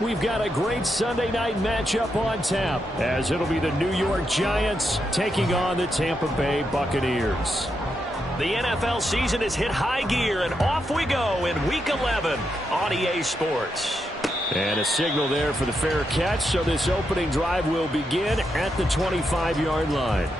We've got a great Sunday night matchup on tap, as it'll be the New York Giants taking on the Tampa Bay Buccaneers. The NFL season has hit high gear, and off we go in Week 11 on EA Sports. And a signal there for the fair catch, so this opening drive will begin at the 25-yard line.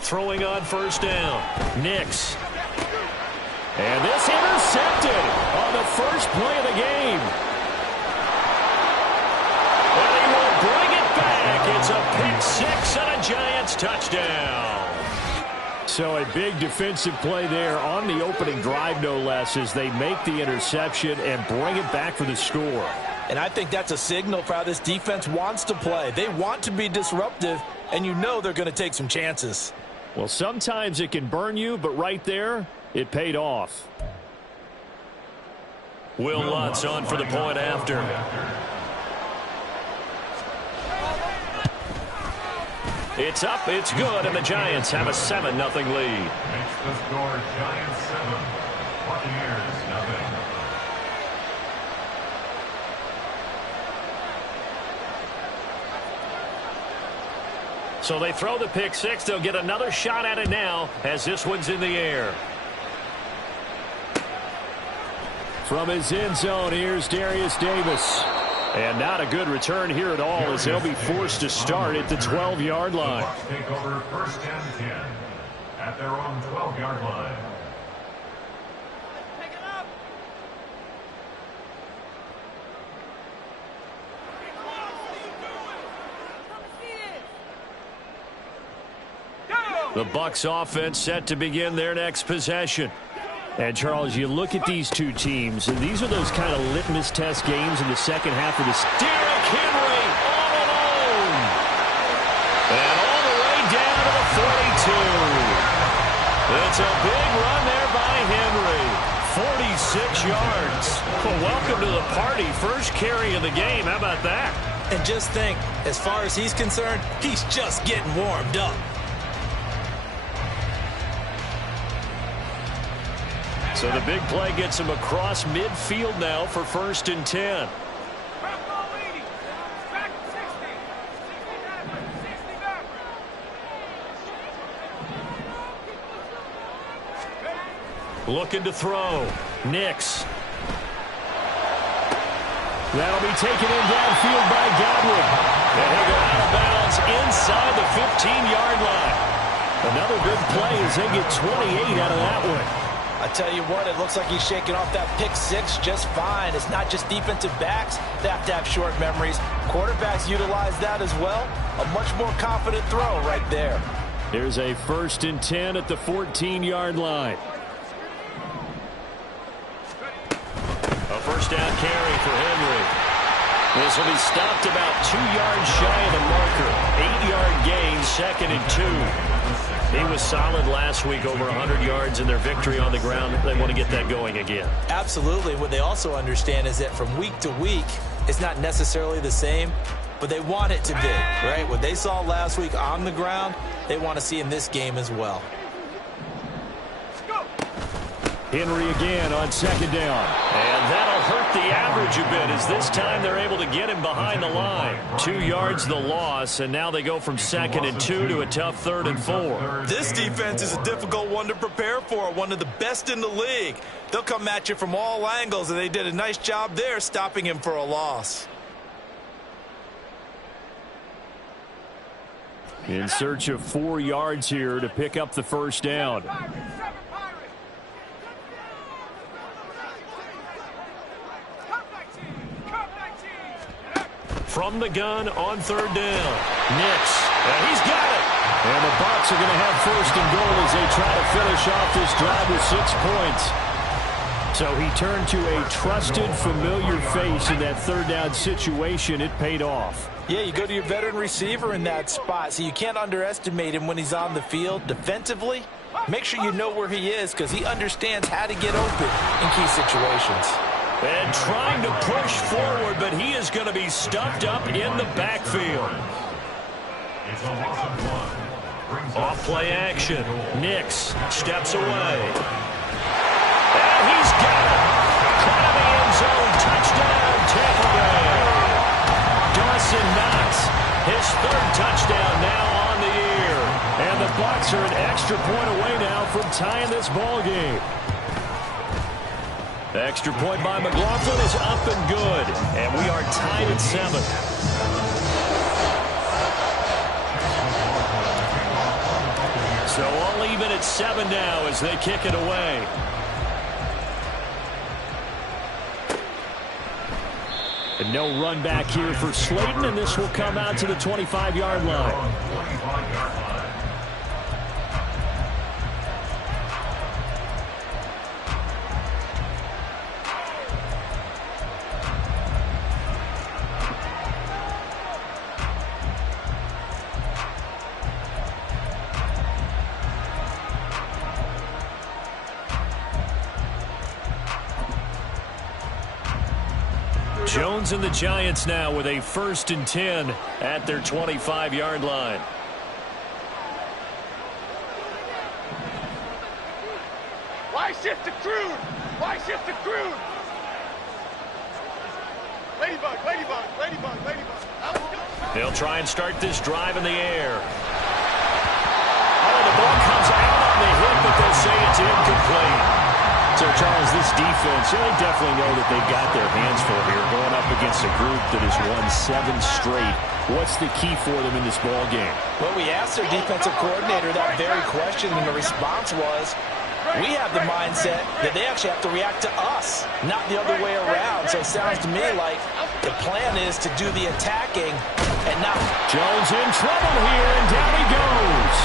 Throwing on first down. Nix. And this intercepted on the first play of the game. And he will bring it back. It's a pick six and a Giants touchdown. So a big defensive play there on the opening drive, no less, as they make the interception and bring it back for the score. And I think that's a signal for how this defense wants to play. They want to be disruptive, and you know they're going to take some chances. Well, sometimes it can burn you, but right there, it paid off. Will Lutz on for the point after. It's up, it's good, and the Giants have a 7-0 lead. Makes the score Giants 7, Buccaneers 0. So they throw the pick six. They'll get another shot at it now as this one's in the air. From his end zone, here's Darius Davis. And not a good return here at all, as they'll be forced to start at the 12-yard line. The Bucs take over first and 10 at their own 12-yard line. The Bucs offense set to begin their next possession. And, Charles, you look at these two teams, and these are those kind of litmus test games in the second half of this. Derrick Henry all alone. And all the way down to the 42. It's a big run there by Henry. 46 yards. Well, welcome to the party. First carry of the game. How about that? And just think, as far as he's concerned, he's just getting warmed up. So the big play gets him across midfield now for first and 10. Looking to throw. Nix. That'll be taken in downfield by Godwin. And he'll go out of bounds inside the 15-yard line. Another good play as they get 28 out of that one. I tell you what, it looks like he's shaking off that pick six just fine. It's not just defensive backs that have to have short memories. Quarterbacks utilize that as well. A much more confident throw right there. Here's a first and 10 at the 14-yard line. A first down carry for Henry. This will be stopped about 2 yards shy of the marker. 8-yard gain, second and 2. He was solid last week, over 100 yards in their victory on the ground. They want to get that going again. Absolutely. What they also understand is that from week to week, it's not necessarily the same, but they want it to be, right? What they saw last week on the ground, they want to see in this game as well. Henry again on second down. And that'll hurt the average a bit, as this time they're able to get him behind the line. 2 yards the loss, and now they go from second and 2 to a tough third and 4. This defense is a difficult one to prepare for, one of the best in the league. They'll come at you from all angles, and they did a nice job there stopping him for a loss. In search of 4 yards here to pick up the first down. From the gun on third down. Nix. And he's got it. And the Bucs are going to have first and goal as they try to finish off this drive with 6 points. So he turned to a trusted, familiar face in that third down situation. It paid off. Yeah, you go to your veteran receiver in that spot, so you can't underestimate him when he's on the field. Defensively, make sure you know where he is because he understands how to get open in key situations. And trying to push forward, but he is going to be stuffed up in the backfield. It's a loss of 1. Off play action. Nix steps away. And he's got it. Caught in the end zone. Touchdown, Tampa Bay. Dawson Knox, his 3rd touchdown now on the year. And the Bucs are an extra point away now from tying this ball game. The extra point by McLaughlin is up and good. And we are tied at 7. So all even at 7 now as they kick it away. And no run back here for Slayton, and this will come out to the 25-yard line. Jones and the Giants now with a 1st and 10 at their 25-yard line. Why shift to Crude? Why shift to Crude? Ladybug, ladybug, ladybug, ladybug. They'll try and start this drive in the air. Oh, the ball comes out on the hit, but they'll say it's incomplete. So, Charles, this defense, they definitely know that they've got their hands full here going up against a group that has won 7 straight. What's the key for them in this ball game? Well, we asked their defensive coordinator that very question, and the response was, we have the mindset that they actually have to react to us, not the other way around. So it sounds to me like the plan is to do the attacking and not. Jones in trouble here, and down he goes.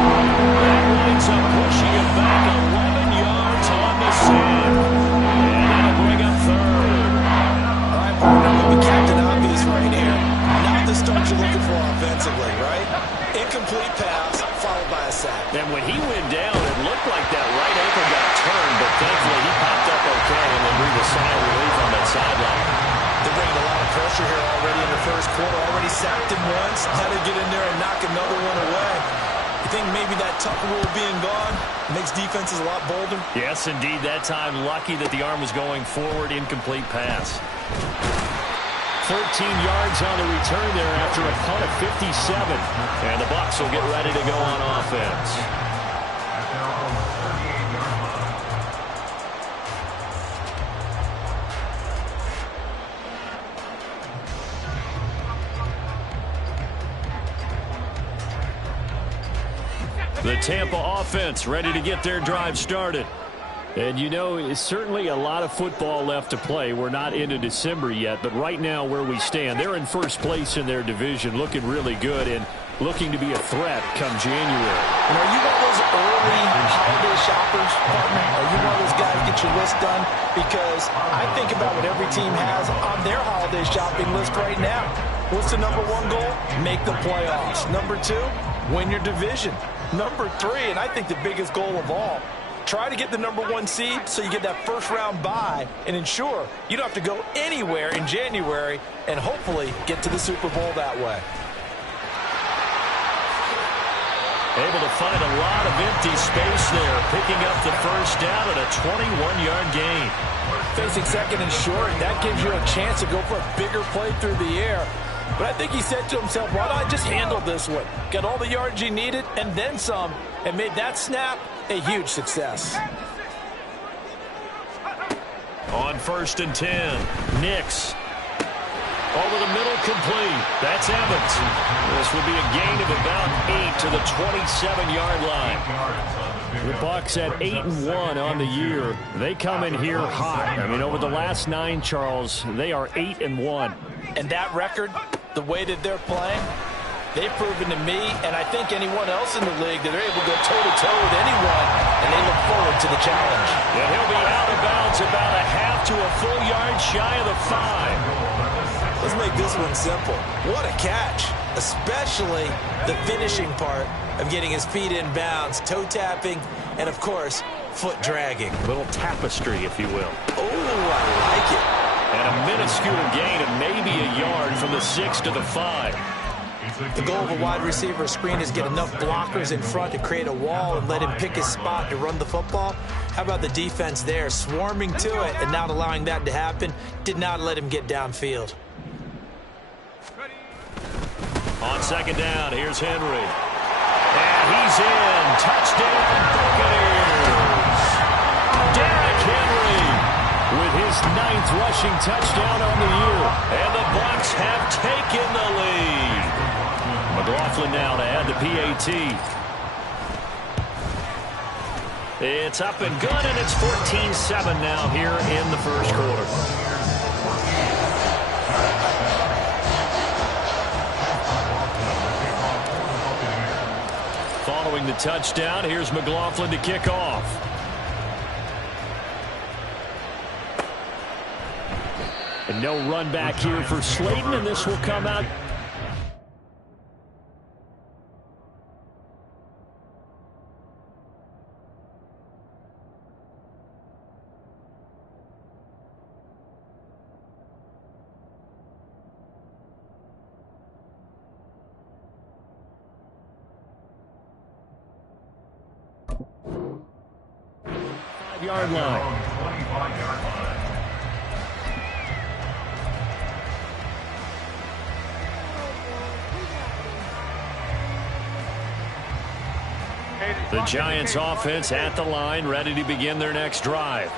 That winds up pushing him back 11 yards on the sand. And that'll bring up 3rd. All right, partner, the captain obvious right here. Not the start you're looking for offensively, right? Incomplete pass, followed by a sack. And when he went down, it looked like that right ankle got turned, but thankfully he popped up okay and then breathed a sigh of relief on that sideline. They're bringing a lot of pressure here already in the first quarter. Already sacked him once. Had to get in there and knock another one away. You think maybe that tuck rule being gone makes defenses a lot bolder? Yes, indeed. That time, lucky that the arm was going forward. Incomplete pass. 13 yards on the return there after a punt of 57. And the Bucs will get ready to go on offense. At their own 38-yard line. The Tampa offense ready to get their drive started. And you know, it's certainly a lot of football left to play. We're not into December yet, but right now where we stand, they're in first place in their division, looking really good and looking to be a threat come January. And are you one of those early holiday shoppers, partner? Are you one of those guys get your list done? Because I think about what every team has on their holiday shopping list right now. What's the number 1 goal? Make the playoffs. Number 2, win your division. Number 3, and I think the biggest goal of all, try to get the number 1 seed so you get that first-round bye and ensure you don't have to go anywhere in January and hopefully get to the Super Bowl that way. Able to find a lot of empty space there, picking up the first down at a 21-yard gain. Facing 2nd and short, that gives you a chance to go for a bigger play through the air. But I think he said to himself, why don't I just handle this one? Got all the yards he needed and then some, and made that snap a huge success. On 1st and 10, Nix. Over the middle, complete. That's Evans. This will be a gain of about 8 to the 27-yard line. The Bucs at 8-1 on the year. They come in here hot. I mean, over the last 9, Charles, they are 8-1. And that record, the way that they're playing, They've proven to me, and I think anyone else in the league, that they're able to go toe-to-toe with anyone, and they look forward to the challenge. And he'll be out of bounds about a half to a full yard shy of the 5. Let's make this one simple. What a catch, especially the finishing part of getting his feet in bounds, toe tapping, and of course, foot dragging. A little tapestry, if you will. Oh, I like it. And a minuscule gain of maybe a yard from the 6 to the 5. The goal of a wide receiver screen is get enough blockers in front to create a wall and let him pick his spot to run the football. How about the defense there, swarming to it and not allowing that to happen? Did not let him get downfield. On second down, here's Henry. And he's in. Touchdown, Buccaneers. Derrick Henry with his 9th rushing touchdown on the year. And the Bucs have taken the lead. McLaughlin now to add the PAT. It's up and good, and it's 14-7 now here in the first quarter. Following the touchdown, here's McLaughlin to kick off. And no run back here for Slayton, and this will come out. Yard line. The Giants offense at the line, ready to begin their next drive.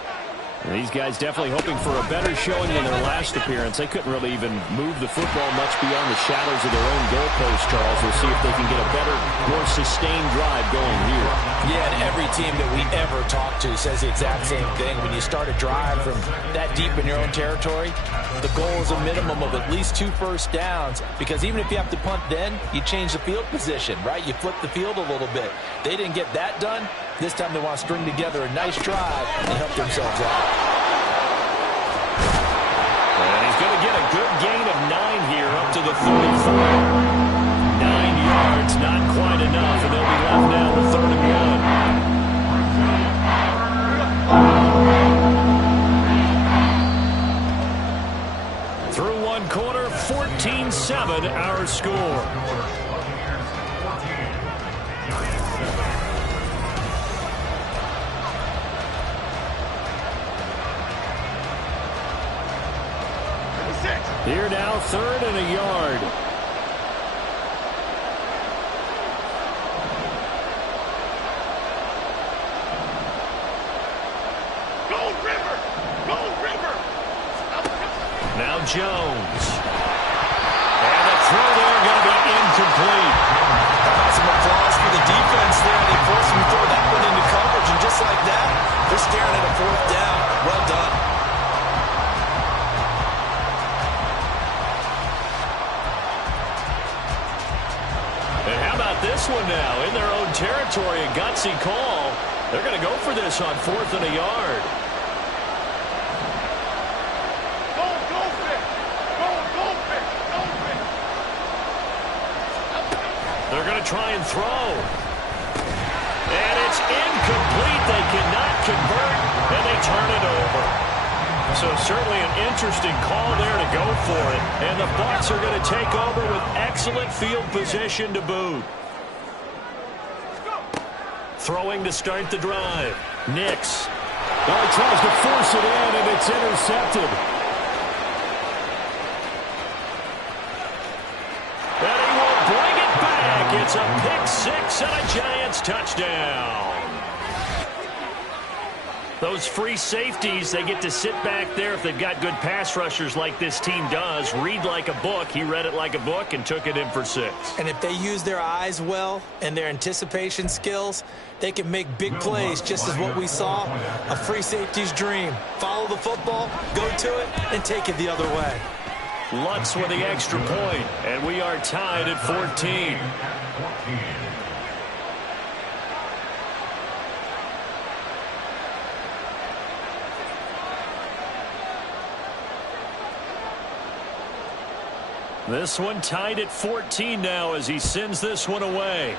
And these guys definitely hoping for a better showing than their last appearance. They couldn't really even move the football much beyond the shadows of their own goalpost, Charles. We'll see if they can get a better, more sustained drive going here. Yeah, and every team that we ever talk to says the exact same thing. When you start a drive from that deep in your own territory, the goal is a minimum of at least 2 first downs, because even if you have to punt then, you change the field position, right? You flip the field a little bit. They didn't get that done. This time they want to string together a nice drive and help themselves out. And he's going to get a good gain of 9 here up to the 34. 9 yards, not quite enough, and they'll be left down to 3rd and 1. Through 1 quarter, 14-7 our score. Here now, 3rd and a yard. Go River! Go River! Now Jones. And the throw there going to be incomplete. Some applause for the defense there. They forced him to throw that one into coverage, and just like that, they're staring at a 4th down. Well done. This one now in their own territory, a gutsy call. They're going to go for this on 4th and a yard. Go Fish! Go Fish! Go Fish! They're going to try and throw. And it's incomplete. They cannot convert, and they turn it over. So certainly an interesting call there to go for it. And the Bucs are going to take over with excellent field position to boot. Throwing to start the drive. Nix. Well, he tries to force it in, and it's intercepted. And he will bring it back. It's a pick-6 and a Giants touchdown. Those free safeties, they get to sit back there if they've got good pass rushers like this team does. Read like a book. He read it like a book and took it in for 6. And if they use their eyes well and their anticipation skills, they can make big plays, just as what we saw. A free safety's dream. Follow the football, go to it, and take it the other way. Lutz with the extra point, and we are tied at 14. This one tied at 14 now as he sends this one away.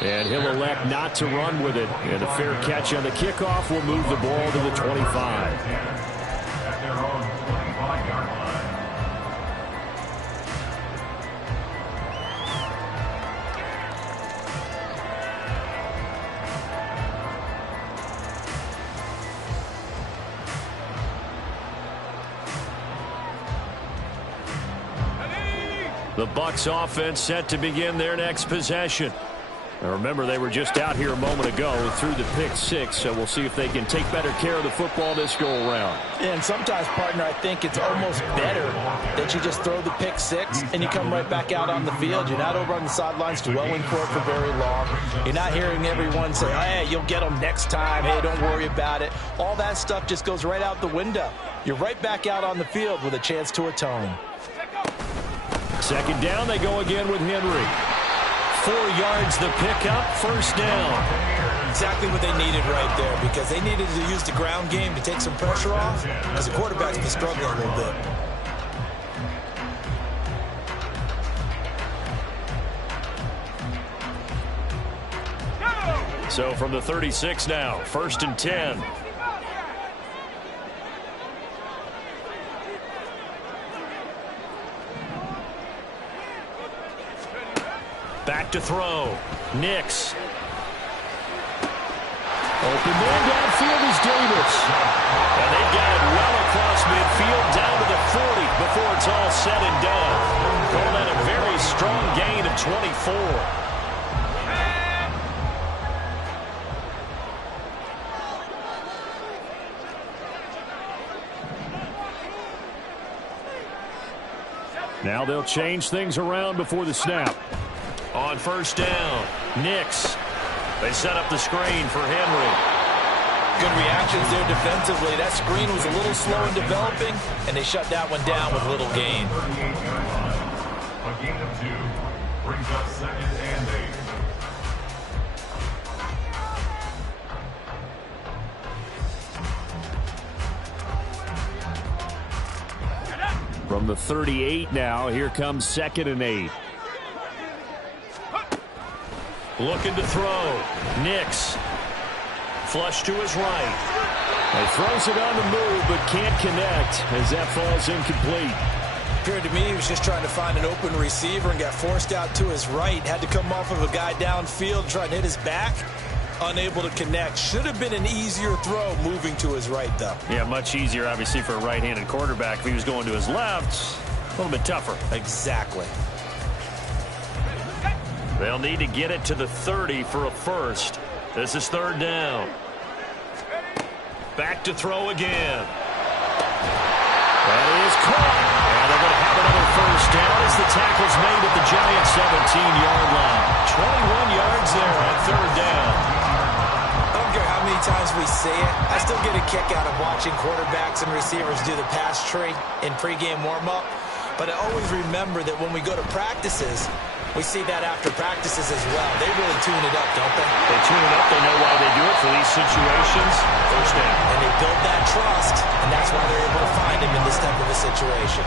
And he'll elect not to run with it. And a fair catch on the kickoff will move the ball to the 25. At their own 25-yard line. The Bucs offense set to begin their next possession. Now remember, they were just out here a moment ago through the pick six, so we'll see if they can take better care of the football this go around. And sometimes, partner, I think it's almost better that you just throw the pick six and you come right back out on the field. You're not over on the sidelines dwelling for it for very long. You're not hearing everyone say, hey, you'll get them next time. Hey, don't worry about it. All that stuff just goes right out the window. You're right back out on the field with a chance to atone. Second down, they go again with Henry. 4 yards the pickup, first down. Exactly what they needed right there, because they needed to use the ground game to take some pressure off, because the quarterback's been struggling a little bit. So from the 36 now, first and 10. Back to throw. Nix. Open man downfield is Davis. And they've got it well across midfield down to the 40 before it's all said and done. Call that a very strong gain of 24. Now they'll change things around before the snap. On first down, Nix. They set up the screen for Henry. Good reactions there defensively. That screen was a little slow in developing, and they shut that one down with little gain. 38-yard line. A gain of 2 brings up second and 8. From the 38 now, here comes second and 8. Looking to throw. Nix. Flush to his right. He throws it on the move, but can't connect as that falls incomplete. Appeared to me he was just trying to find an open receiver and got forced out to his right. Had to come off of a guy downfield, try and hit his back. Unable to connect. Should have been an easier throw moving to his right, though. Yeah, much easier, obviously, for a right-handed quarterback. If he was going to his left, a little bit tougher. Exactly. They'll need to get it to the 30 for a first. This is third down. Back to throw again. That is caught. And they're going to have another first down as the tackle's made at the Giants' 17-yard line. 21 yards there on third down. I don't care how many times we say it, I still get a kick out of watching quarterbacks and receivers do the pass tree in pregame warm-up. But I always remember that when we go to practices, we see that after practices as well. They really tune it up, don't they? They tune it up. They know why they do it for these situations. First down. And they build that trust, and that's why they're able to find him in this type of a situation.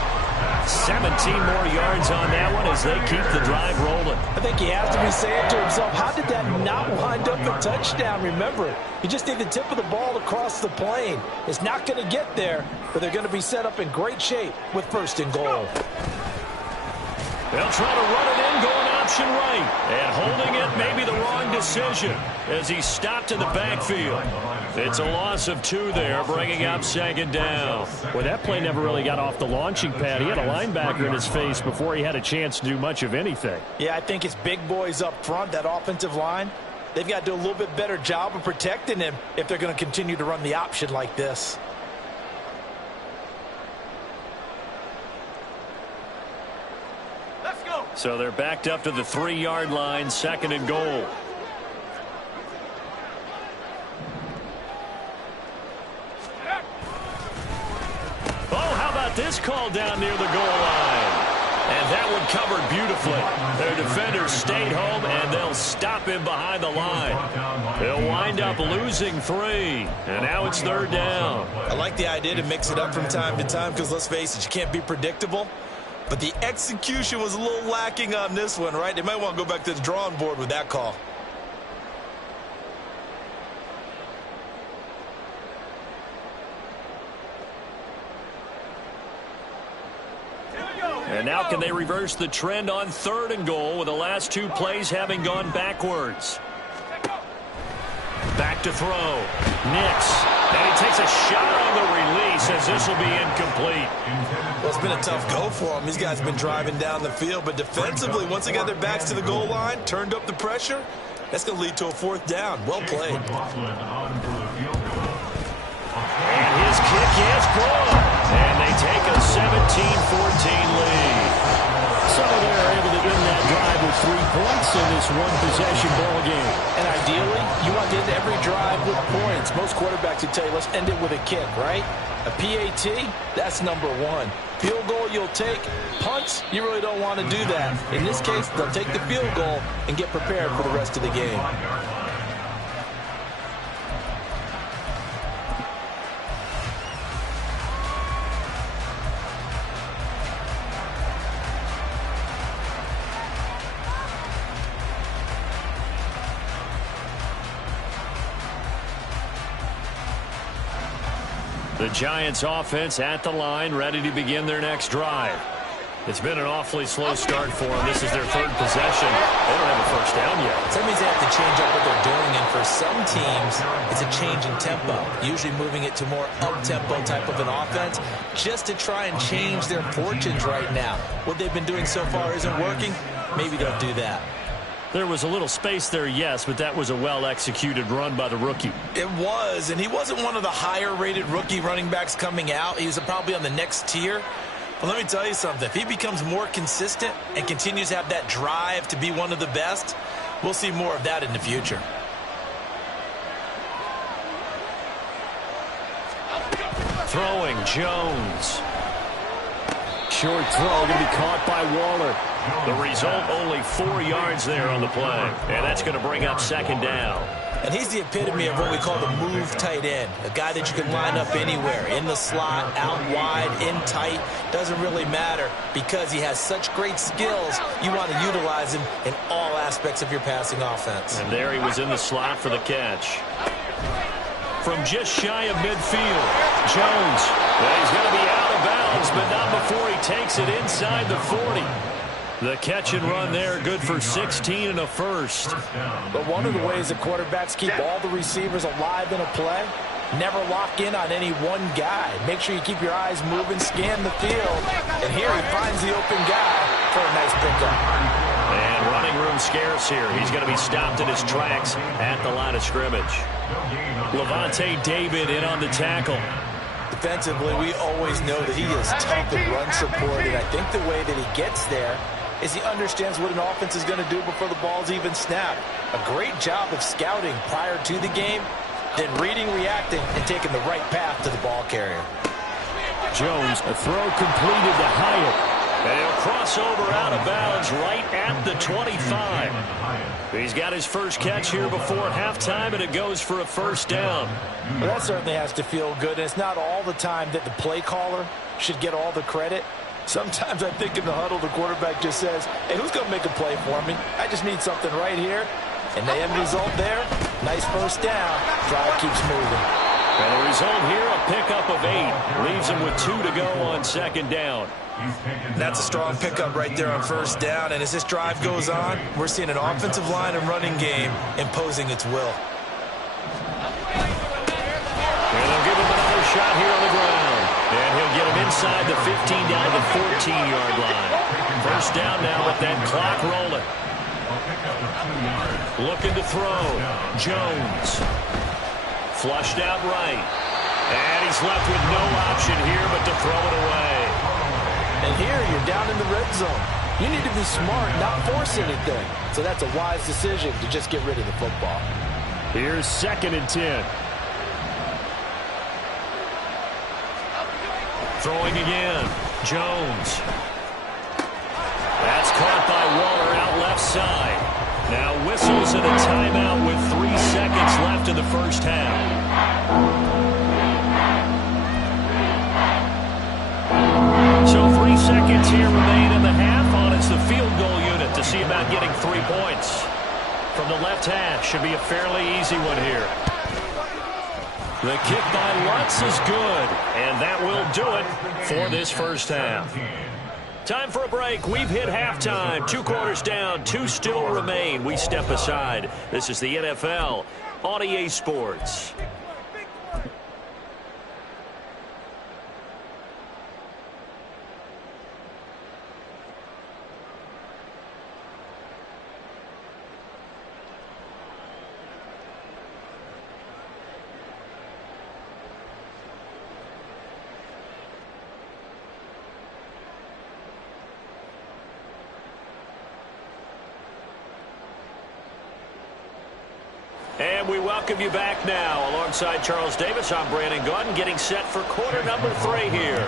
17 more yards on that one as they keep the drive rolling. I think he has to be saying to himself, how did that not wind up a touchdown? Remember, you just need the tip of the ball across the plane. It's not going to get there, but they're going to be set up in great shape with first and goal. They'll try to run it in, going option right. And holding it may be the wrong decision as he stopped in the backfield. It's a loss of 2 there, bringing up second down. Well, that play never really got off the launching pad. He had a linebacker in his face before he had a chance to do much of anything. Yeah, I think it's big boys up front, that offensive line. They've got to do a little bit better job of protecting him if they're going to continue to run the option like this. So they're backed up to the 3-yard line, second and goal. Oh, how about got this call down near the goal line? And that one covered beautifully. Their defenders stayed home, and they'll stop him behind the line. They'll wind up losing 3. And now it's 3rd down. I like the idea to mix it up from time to time because, let's face it, you can't be predictable. But the execution was a little lacking on this one, right? They might want to go back to the drawing board with that call. And now can they reverse the trend on 3rd and goal with the last 2 plays having gone backwards? Back to throw. Nix. And he takes a shot on the release as this will be incomplete. Well, it's been a tough go for him. These guys have been driving down the field. But defensively, once they got their backs to the goal line, turned up the pressure, that's going to lead to a 4th down. Well played. And his kick is good. And they take a 17-14 lead. So they're able to end that drive with 3 points in this one-possession ball game. And ideally, you want to end every drive with points. Most quarterbacks would tell you, let's end it with a kick, right? A PAT, that's number 1. Field goal you'll take. Punts, you really don't want to do that. In this case, they'll take the field goal and get prepared for the rest of the game. The Giants offense at the line, ready to begin their next drive. It's been an awfully slow start for them. This is their 3rd possession. They don't have a first down yet. So that means they have to change up what they're doing, and for some teams, it's a change in tempo, usually moving it to more up-tempo type of an offense, just to try and change their fortunes right now. What they've been doing so far isn't working. Maybe they'll do that. There was a little space there, yes, but that was a well-executed run by the rookie. It was, and he wasn't one of the higher-rated rookie running backs coming out. He was probably on the next tier. But let me tell you something. If he becomes more consistent and continues to have that drive to be one of the best, we'll see more of that in the future. Throwing, Jones. Short throw going to be caught by Waller. The result, only 4 yards there on the play. And that's going to bring up 2nd down. And he's the epitome of what we call the move tight end. A guy that you can line up anywhere, in the slot, out wide, in tight. Doesn't really matter because he has such great skills. You want to utilize him in all aspects of your passing offense. And there he was in the slot for the catch. From just shy of midfield, Jones. Well, he's going to be out of bounds, but not before he takes it inside the 40. The catch and run there, good for 16 and a first. But one of the ways that quarterbacks keep all the receivers alive in a play, never lock in on any one guy. Make sure you keep your eyes moving, scan the field, and here he finds the open guy for a nice pickup. And running room scarce here. He's going to be stopped in his tracks at the line of scrimmage. Levante David in on the tackle. Defensively, we always know that he is tough in run support, and I think the way that he gets there is he understands what an offense is going to do before the ball's even snapped. A great job of scouting prior to the game, then reading, reacting, and taking the right path to the ball carrier. Jones, a throw completed to Hyatt. And he'll cross over out of bounds right at the 25. He's got his first catch here before halftime, and it goes for a first down. Well, that certainly has to feel good. And it's not all the time that the play caller should get all the credit. Sometimes I think in the huddle, the quarterback just says, hey, who's going to make a play for me? I just need something right here. And the end result there, nice first down. Drive keeps moving. And the result here, a pickup of 8. Leaves him with 2 to go on 2nd down. That's a strong pickup right there on first down. And as this drive goes on, we're seeing an offensive line and running game imposing its will. And they'll give him another shot here on the ground. And he'll get him inside the 15 down to the 14-yard line. First down now with that clock rolling. Looking to throw. Jones. Flushed out right. And he's left with no option here but to throw it away. And here you're down in the red zone. You need to be smart, not force anything. So that's a wise decision to just get rid of the football. Here's 2nd and 10. Throwing again. Jones. That's caught by Waller out left side. Now whistles and a timeout with 3 seconds left in the first half. So 3 seconds here remain in the half. On it's the field goal unit to see about getting 3 points. From the left hash, should be a fairly easy one here. The kick by Lutz is good, and that will do it for this first half. Time for a break. We've hit halftime. 2 quarters down, 2 still remain. We step aside. This is the NFL on EA Sports. And we welcome you back now. Alongside Charles Davis, I'm Brandon Gaudin, getting set for quarter number 3 here.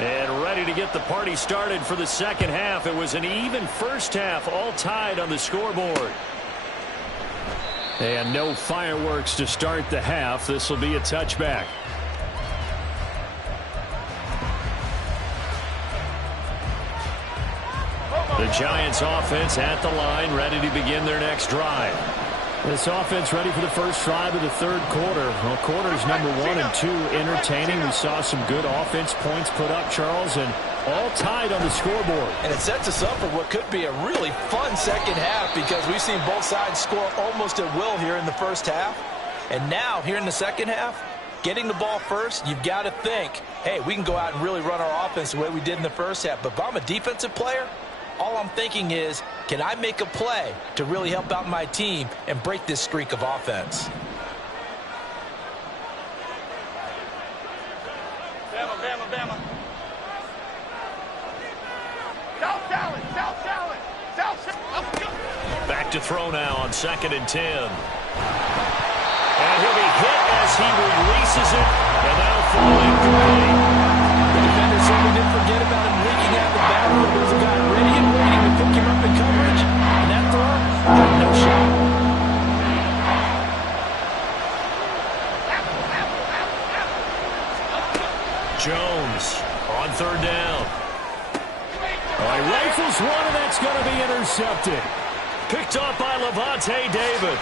And ready to get the party started for the second half. It was an even first half, all tied on the scoreboard. And no fireworks to start the half. This will be a touchback. The Giants offense at the line, ready to begin their next drive. This offense ready for the first drive of the third quarter. Well, quarters number 1 and 2 entertaining. We saw some good offense points put up, Charles, and all tied on the scoreboard. And it sets us up for what could be a really fun second half because we've seen both sides score almost at will here in the first half. And now, here in the second half, getting the ball first, you've got to think, hey, we can go out and really run our offense the way we did in the first half. But if I'm a defensive player, all I'm thinking is, can I make a play to really help out my team and break this streak of offense? Bama, Bama, Bama. South Salad, South Salad, South Salad. Back to throw now on 2nd and 10. And he'll be hit as he releases it, and that'll fall incomplete. The defender certainly didn't forget about him leaking out the backfield. There's a guy ready and waiting to pick him up in coverage. And that throw had no shot. Jones on 3rd down. All right, rifles one, and that's going to be intercepted. Picked off by Lavonte David.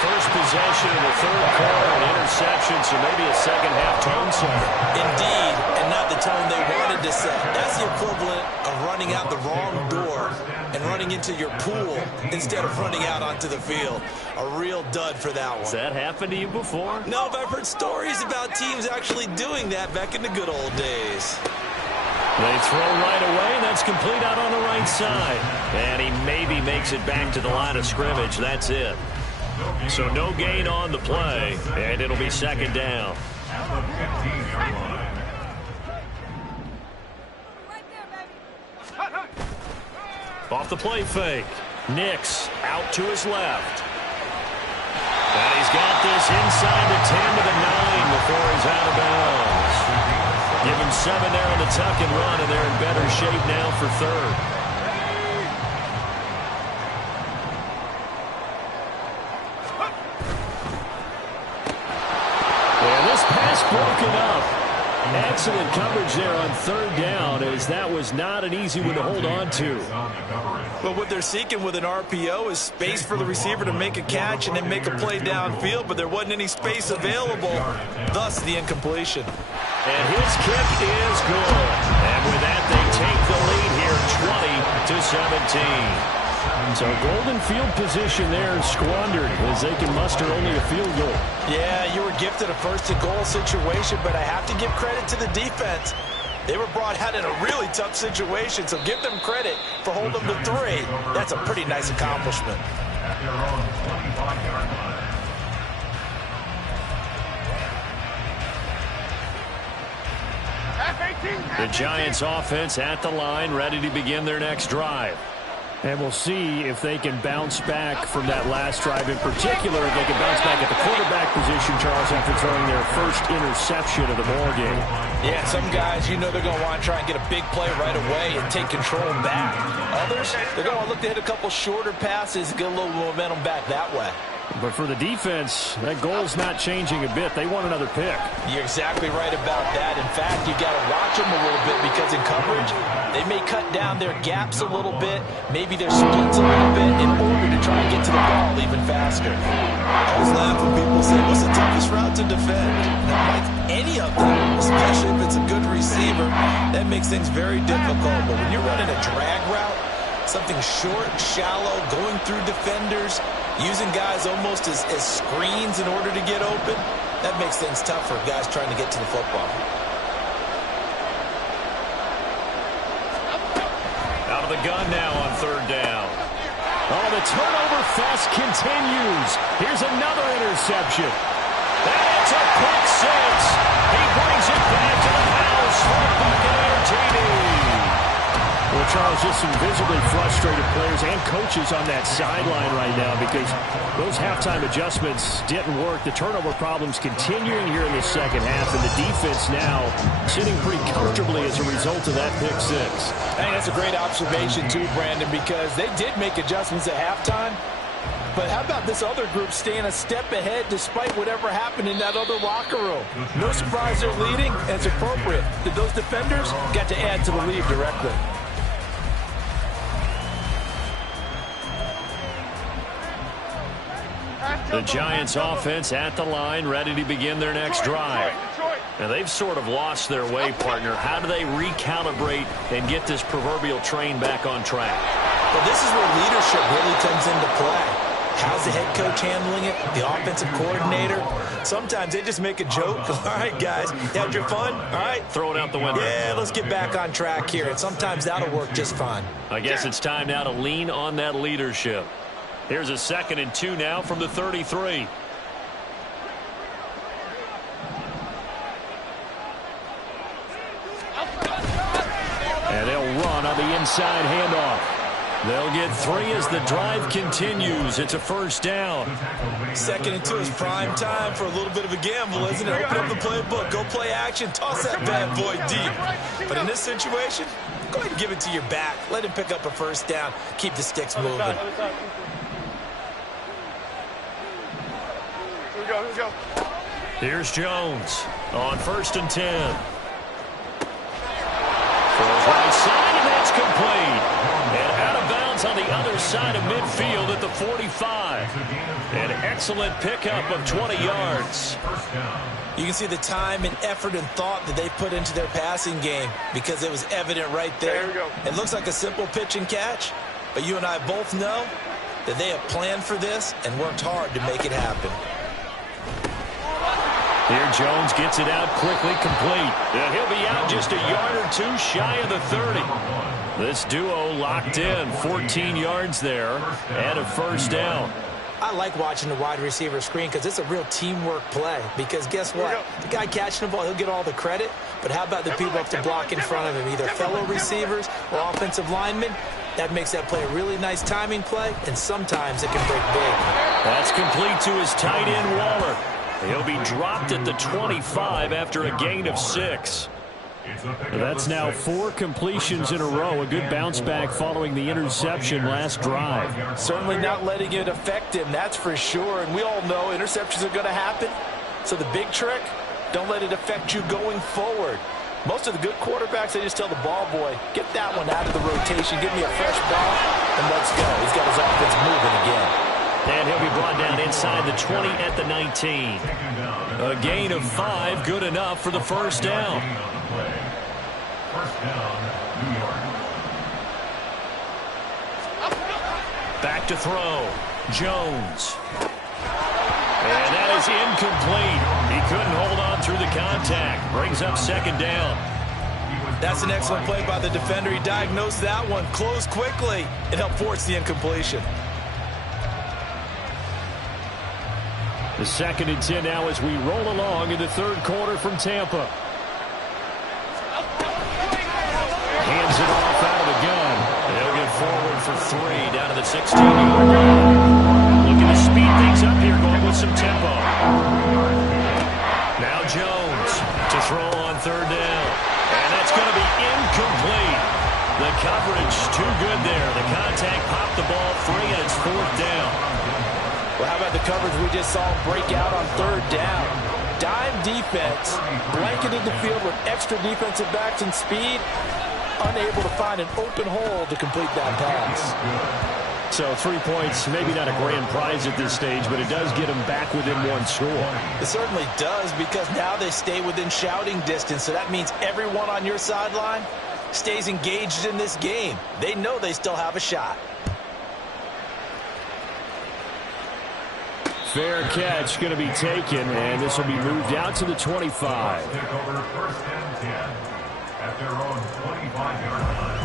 First possession in the third quarter, an interception, so maybe a second half tone setter. Indeed, and not the tone they wanted to set. That's the equivalent of running out the wrong door and running into your pool instead of running out onto the field. A real dud for that one. Has that happened to you before? No, but I've heard stories about teams actually doing that back in the good old days. They throw right away, and that's complete out on the right side. And he maybe makes it back to the line of scrimmage. That's it. So no gain on the play, and it'll be 2nd down. Off the play fake. Nix out to his left. And he's got this inside the 10 to the 9 before he's out of bounds. Give him 7 there on the tuck and run, and they're in better shape now for 3rd. Broken up. Excellent coverage there on 3rd down, as that was not an easy one to hold on to. But what they're seeking with an RPO is space for the receiver to make a catch and then make a play downfield, but there wasn't any space available, thus the incompletion. And his kick is good. And with that, they take the lead here 20-17. So golden field position there squandered as they can muster only a field goal. Yeah, you were gifted a 1st-and-goal situation, but I have to give credit to the defense. They were brought out in a really tough situation, so give them credit for holding them to 3. That's a pretty nice accomplishment. At their own 25-yard line. The Giants offense at the line, ready to begin their next drive. And we'll see if they can bounce back from that last drive in particular. If they can bounce back at the quarterback position, Charles, after throwing their first interception of the ballgame. Yeah, some guys, you know they're going to want to try and get a big play right away and take control back. Others, they're going to look to hit a couple shorter passes, get a little momentum back that way. But for the defense, that goal's not changing a bit. They want another pick. You're exactly right about that. In fact, you got to watch them a little bit because in coverage, they may cut down their gaps a little bit, maybe their splits a little bit in order to try and get to the ball even faster. I always laugh when people say, what's the toughest route to defend? Not like any of them, especially if it's a good receiver. That makes things very difficult. But when you're running a drag route, something short, shallow, going through defenders, using guys almost as screens in order to get open, that makes things tough for guys trying to get to the football. Out of the gun now on third down. Oh, the turnover fest continues. Here's another interception. And it's a pick six. He brings it back to the house for Buccaneer TV. Well, Charles, just some visibly frustrated players and coaches on that sideline right now because those halftime adjustments didn't work. The turnover problems continuing here in the second half, and the defense now sitting pretty comfortably as a result of that pick six. I think that's a great observation, too, Brandon, because they did make adjustments at halftime. But how about this other group staying a step ahead despite whatever happened in that other locker room? No surprise they're leading, and it's appropriate that those defenders got to add to the lead directly. The Giants offense at the line, ready to begin their next drive. Now, they've sort of lost their way, partner. How do they recalibrate and get this proverbial train back on track? Well, this is where leadership really comes into play. How's the head coach handling it? The offensive coordinator? Sometimes they just make a joke. All right, guys, you had your fun? All right. Throw it out the window. Yeah, let's get back on track here. And sometimes that'll work just fine. I guess it's time now to lean on that leadership. Here's a 2nd and 2 now from the 33. And they'll run on the inside handoff. They'll get 3 as the drive continues. It's a first down. 2nd and 2 is prime time for a little bit of a gamble, isn't it? Open up the playbook, go play action, toss that bad boy deep. But in this situation, go ahead and give it to your back. Let him pick up a first down. Keep the sticks moving. Here we go. Here's Jones on 1st and 10. Throws right side, and that's complete. And out of bounds on the other side of midfield at the 45. An excellent pickup of 20 yards. You can see the time and effort and thought that they put into their passing game because it was evident right there. It looks like a simple pitch and catch, but you and I both know that they have planned for this and worked hard to make it happen. Here Jones gets it out quickly, complete. And he'll be out just a yard or two shy of the 30. This duo locked in, 14 yards there and a first down. I like watching the wide receiver screen because it's a real teamwork play. Because guess what? The guy catching the ball, he'll get all the credit. But how about the people up to block in front of him, either fellow receivers or offensive linemen? That makes that play a really nice timing play, and sometimes it can break big. That's complete to his tight end, Waller. He'll be dropped at the 25 after a gain of 6. That's now 4 completions in a row. A good bounce back following the interception last drive. Certainly not letting it affect him, that's for sure. And we all know interceptions are going to happen. So the big trick, don't let it affect you going forward. Most of the good quarterbacks, they just tell the ball boy, get that one out of the rotation, give me a fresh ball, and let's go. He's got his offense moving again. And he'll be brought down inside the 20 at the 19. A gain of 5, good enough for the first down. Back to throw. Jones. And that is incomplete. He couldn't hold on through the contact. Brings up 2nd down. That's an excellent play by the defender. He diagnosed that one, closed quickly, and helped force the incompletion. The 2nd and 10 now as we roll along in the 3rd quarter from Tampa. Hands it off out of the gun. They'll get forward for 3 down to the 16-yard line. Looking to speed things up here, going with some tempo. Now Jones to throw on 3rd down. And that's going to be incomplete. The coverage too good there. The contact popped the ball free, and it's 4th down. Well, how about the coverage we just saw break out on 3rd down? Dime defense, blanketed the field with extra defensive backs and speed, unable to find an open hole to complete that pass. So 3 points, maybe not a grand prize at this stage, but it does get them back within 1 score. It certainly does, because now they stay within shouting distance, so that means everyone on your sideline stays engaged in this game. They know they still have a shot. Fair catch going to be taken, and this will be moved out to the 25. Take over 1st and 10 at their own 25-yard line.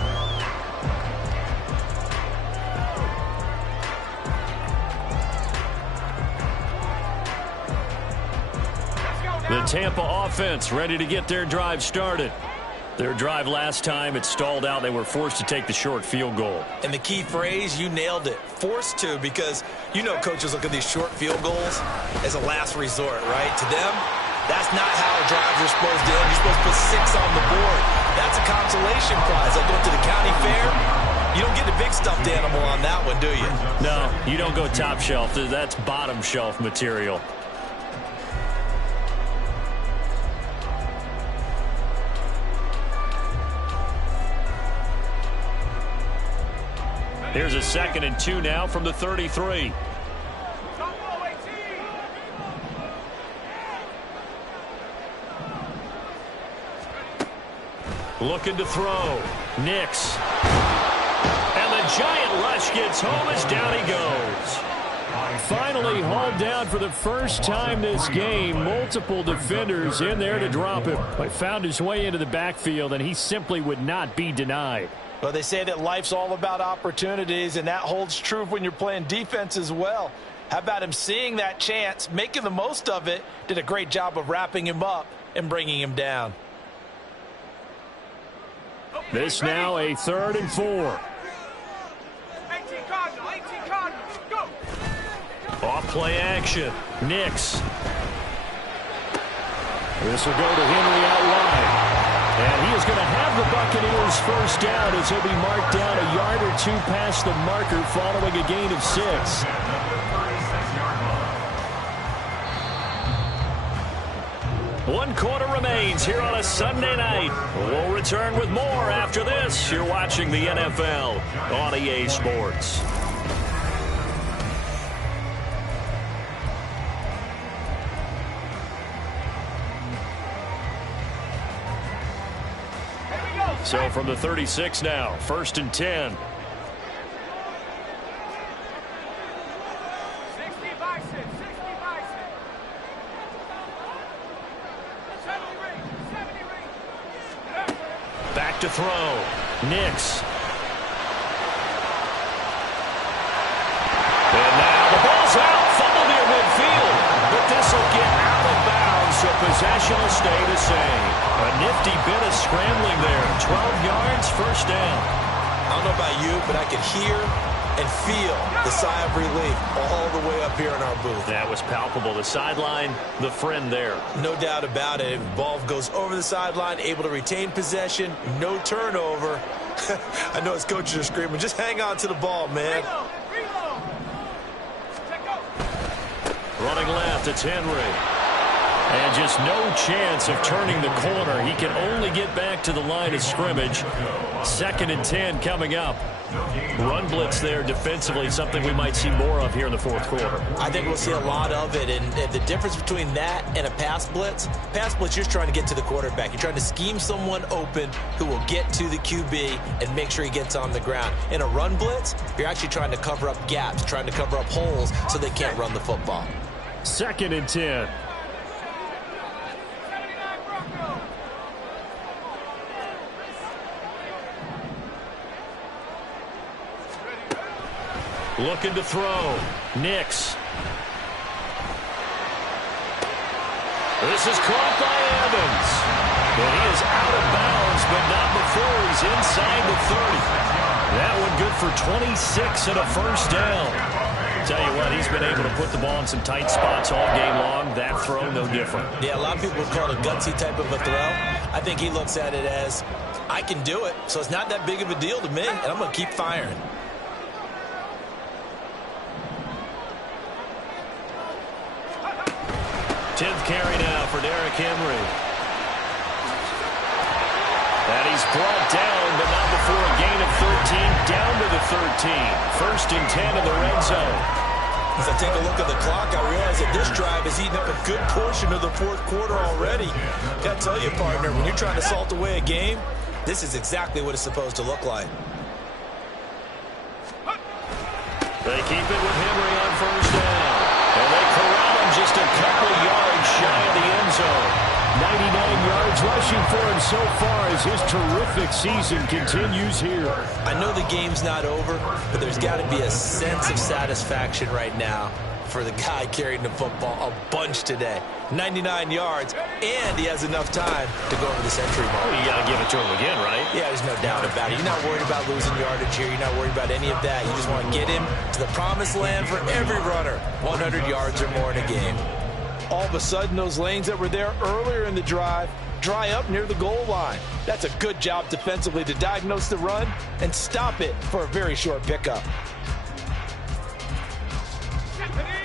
The Tampa offense ready to get their drive started. Their drive last time, it stalled out. They were forced to take the short field goal. And the key phrase, you nailed it, forced to, because you know coaches look at these short field goals as a last resort, right? To them, that's not how drives are supposed to end. You're supposed to put 6 on the board. That's a consolation prize. Like going to the county fair, you don't get the big stuffed animal on that one, do you? No, you don't go top shelf. That's bottom shelf material. Here's a 2nd and 2 now from the 33. Looking to throw. Nix. And the giant rush gets home as down he goes. Finally hauled down for the first time this game. Multiple defenders in there to drop him. But found his way into the backfield, and he simply would not be denied. Well, they say that life's all about opportunities, and that holds true when you're playing defense as well. How about him seeing that chance, making the most of it, did a great job of wrapping him up and bringing him down. This now a 3rd and 4. 18 Cardinals, go! Off play action. Nix. This will go to Henry out wide. And he is going to have the Buccaneers first down as he'll be marked down a yard or 2 past the marker following a gain of 6. One quarter remains here on a Sunday night. We'll return with more after this. You're watching the NFL on EA Sports. So from the 36 now, 1st and 10. 60 Bison, 60 Bison. 70 ring. Back to throw. Nix. And now the ball's out. Fumble near midfield. But this will get out of bounds, so possession will stay the same. A nifty bit of scrambling there. 12 yards, first down. I don't know about you, but I can hear and feel the sigh of relief all the way up here in our booth. That was palpable. The sideline, the friend there. No doubt about it. The ball goes over the sideline, able to retain possession, no turnover. I know his coaches are screaming, just hang on to the ball, man. Reload. Check out. Running left, it's Henry. And just no chance of turning the corner. He can only get back to the line of scrimmage. 2nd and 10 coming up. Run blitz there defensively, something we might see more of here in the 4th quarter. I think we'll see a lot of it, and the difference between that and a pass blitz, you're just trying to get to the quarterback. You're trying to scheme someone open who will get to the QB and make sure he gets on the ground. In a run blitz, you're actually trying to cover up gaps, trying to cover up holes so they can't run the football. 2nd and 10. Looking to throw. Nix. This is caught by Evans. But he is out of bounds, but not before he's inside the 30. That one good for 26 and a first down. Tell you what, he's been able to put the ball in some tight spots all game long. That throw, no different. Yeah, a lot of people would call it a gutsy type of a throw. I think he looks at it as, I can do it, so it's not that big of a deal to me, and I'm going to keep firing. Tenth carry now for Derrick Henry. And he's brought down, but not before a gain of 13, down to the 13. First and 10 in the red zone. As I take a look at the clock, I realize that this drive has eaten up a good portion of the fourth quarter already. Got to tell you, partner, when you're trying to salt away a game, this is exactly what it's supposed to look like. They keep it with Henry on first down. And they corral him just a couple yards shy of the end zone. 99 yards rushing for him so far as his terrific season continues here. I know the game's not over, but there's got to be a sense of satisfaction right now for the guy carrying the football a bunch today. 99 yards, and he has enough time to go over the century mark. Well, you got to give it to him again, right? Yeah, there's no doubt about it. You're not worried about losing yardage here. You're not worried about any of that. You just want to get him to the promised land for every runner. 100 yards or more in a game. All of a sudden, those lanes that were there earlier in the drive dry up near the goal line. That's a good job defensively to diagnose the run and stop it for a very short pickup.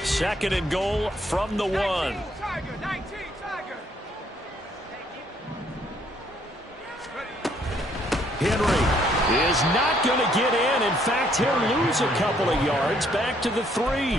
Second and goal from the 1. Henry is not going to get in. In fact, he'll lose a couple of yards back to the 3.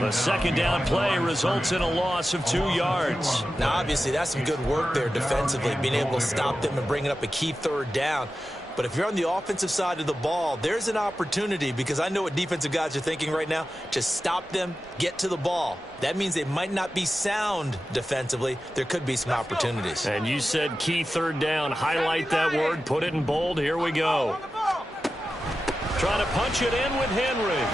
The second down play results in a loss of 2 yards. Now, obviously, that's some good work there defensively, being able to stop them and bringing up a key third down. But if you're on the offensive side of the ball, there's an opportunity, because I know what defensive guys are thinking right now. Just stop them, get to the ball. That means they might not be sound defensively. There could be some opportunities. And you said key third down. Highlight that word. Put it in bold. Here we go. Trying to punch it in with Henry.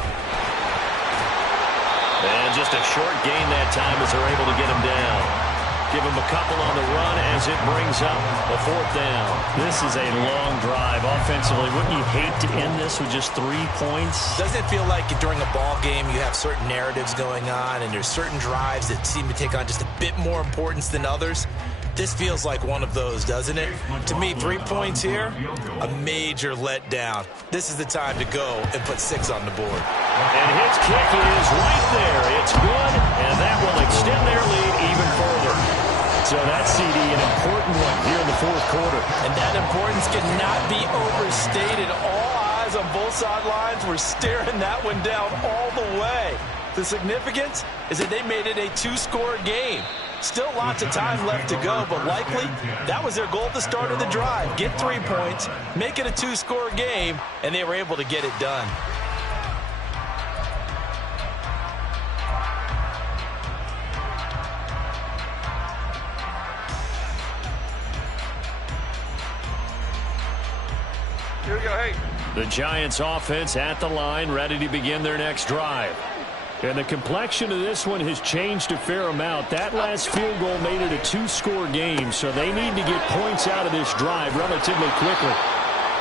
And just a short gain that time as they're able to get him down. Give him a couple on the run as it brings up a fourth down. This is a long drive offensively. Wouldn't you hate to end this with just 3 points? Doesn't it feel like during a ball game you have certain narratives going on and there's certain drives that seem to take on just a bit more importance than others? This feels like one of those, doesn't it? To me, 3 points here, a major letdown. This is the time to go and put 6 on the board. And his kick is right there. It's good, and that will extend their lead even further. So that CD, an important one here in the fourth quarter. And that importance cannot be overstated. All eyes on both sidelines were staring that one down all the way. The significance is that they made it a 2-score game. Still lots of time left to go, but likely that was their goal at the start of the drive. Get 3 points, make it a 2-score game, and they were able to get it done. Here we go, hey. The Giants offense at the line, ready to begin their next drive. And the complexion of this one has changed a fair amount. That last field goal made it a 2-score game, so they need to get points out of this drive relatively quickly.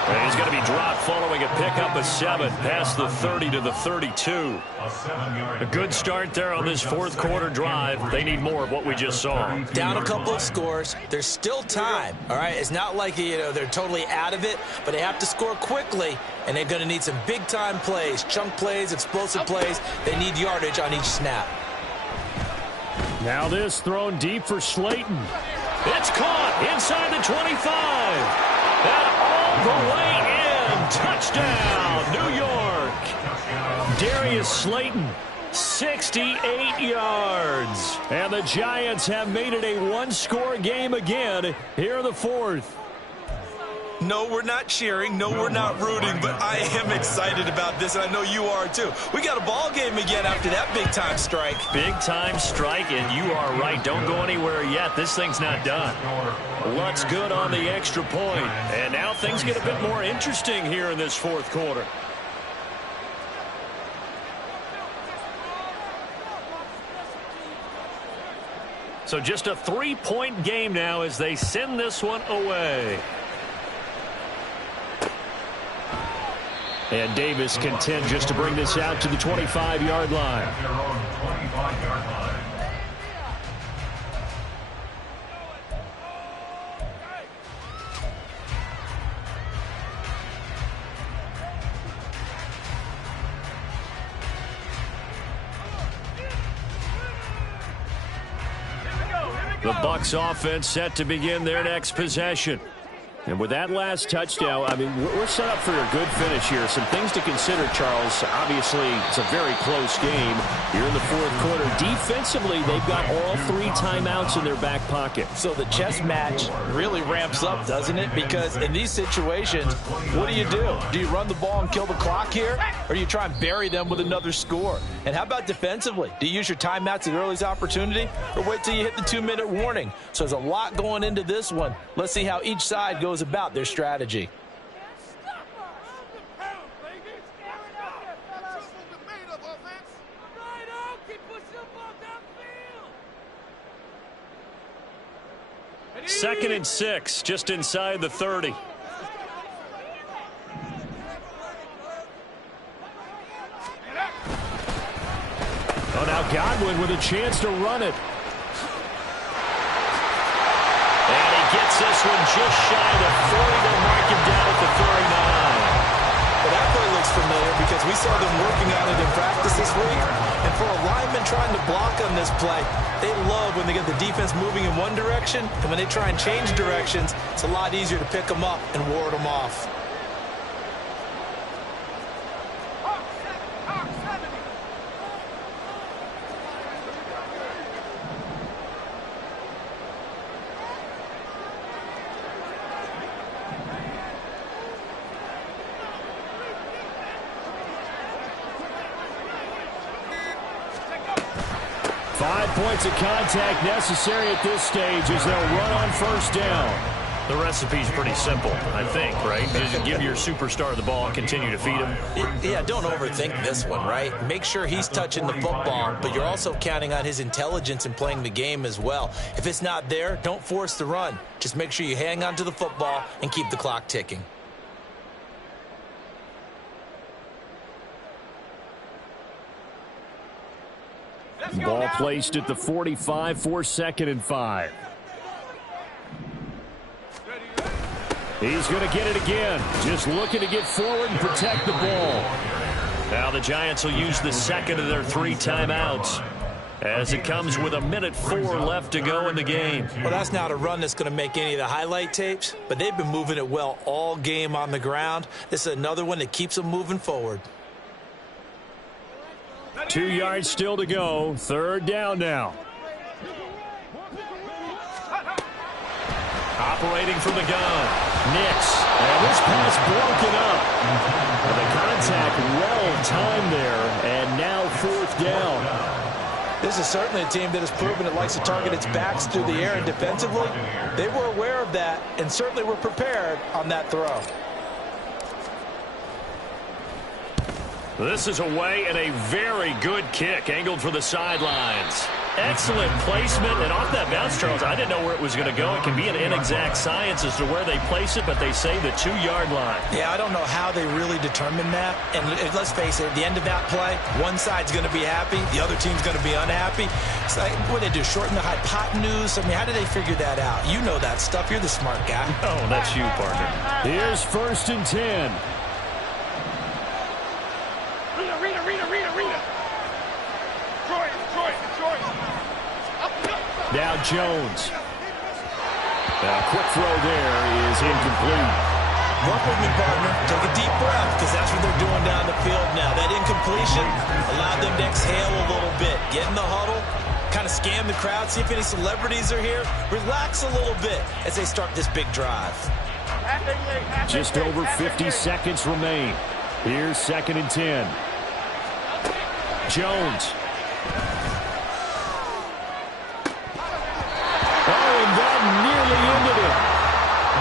And he's going to be dropped following a pickup of 7 past the 30 to the 32. A good start there on this fourth quarter drive. They need more of what we just saw. Down a couple of scores. There's still time, all right? It's not like, they're totally out of it, but they have to score quickly, and they're going to need some big-time plays, chunk plays, explosive plays. They need yardage on each snap. Now this thrown deep for Slayton. It's caught inside the 25. And all the way in. Touchdown, New York. Darius Slayton, 68 yards. And the Giants have made it a 1-score game again here in the fourth. No, we're not cheering. No, we're not rooting, but I am excited about this, and I know you are too. We got a ball game again after that big-time strike. Big-time strike, and you are right. Don't go anywhere yet. This thing's not done. Lutz good on the extra point. And now things get a bit more interesting here in this fourth quarter. So just a 3-point game now as they send this one away. And Davis content just to bring this out to the 25-yard line. At their own 25-yard line. The Bucs offense set to begin their next possession. And with that last touchdown, I mean, we're set up for a good finish here. Some things to consider, Charles. Obviously, it's a very close game. You're in the fourth quarter. Defensively, they've got all 3 timeouts in their back pocket. So the chess match really ramps up, doesn't it? Because in these situations, what do? Do you run the ball and kill the clock here? Or do you try and bury them with another score? And how about defensively? Do you use your timeouts at earliest opportunity? Or wait till you hit the 2-minute warning? So there's a lot going into this one. Let's see how each side goes about their strategy. Second and 6, just inside the 30. Oh, now Godwin with a chance to run it. And he gets this one just shy of the 40. They'll mark him down at the 39. Well, that play looks familiar because we saw them working on it in practice this week. And for a lineman trying to block on this play, they love when they get the defense moving in one direction. And when they try and change directions, it's a lot easier to pick them up and ward them off. Points of contact necessary at this stage as they'll run on first down. The recipe's pretty simple, I think, right? Just give your superstar the ball and continue to feed him. Yeah, don't overthink this one, right? Make sure he's touching the football, but you're also counting on his intelligence in playing the game as well. If it's not there, don't force the run. Just make sure you hang on to the football and keep the clock ticking. Ball placed at the 45 for 2nd and 5. He's going to get it again. Just looking to get forward and protect the ball. Now the Giants will use the second of their 3 timeouts as it comes with 1:04 left to go in the game. Well, that's not a run that's going to make any of the highlight tapes, but they've been moving it well all game on the ground. This is another one that keeps them moving forward. 2 yards still to go. 3rd down now. Operating from the gun. Nix. And this pass broken up. And the contact well timed there. And now 4th down. This is certainly a team that has proven it likes to target its backs through the air and defensively. They were aware of that and certainly were prepared on that throw. This is away and a very good kick angled for the sidelines. Excellent placement, and off that bounce, Charles, I didn't know where it was going to go. It can be an inexact science as to where they place it, but they say the 2-yard line. Yeah, I don't know how they really determine that. And let's face it, at the end of that play, one side's going to be happy, the other team's going to be unhappy. It's like, what do they do, shorten the hypotenuse? I mean, how do they figure that out? You know that stuff. You're the smart guy. Oh, that's you, partner. Here's 1st and 10. Now Jones. A quick throw there is incomplete. Work with me, partner. Take a deep breath, because that's what they're doing down the field now. That incompletion allowed them to exhale a little bit. Get in the huddle, kind of scan the crowd, see if any celebrities are here. Relax a little bit as they start this big drive. Just over 50 seconds remain. Here's 2nd and 10. Jones.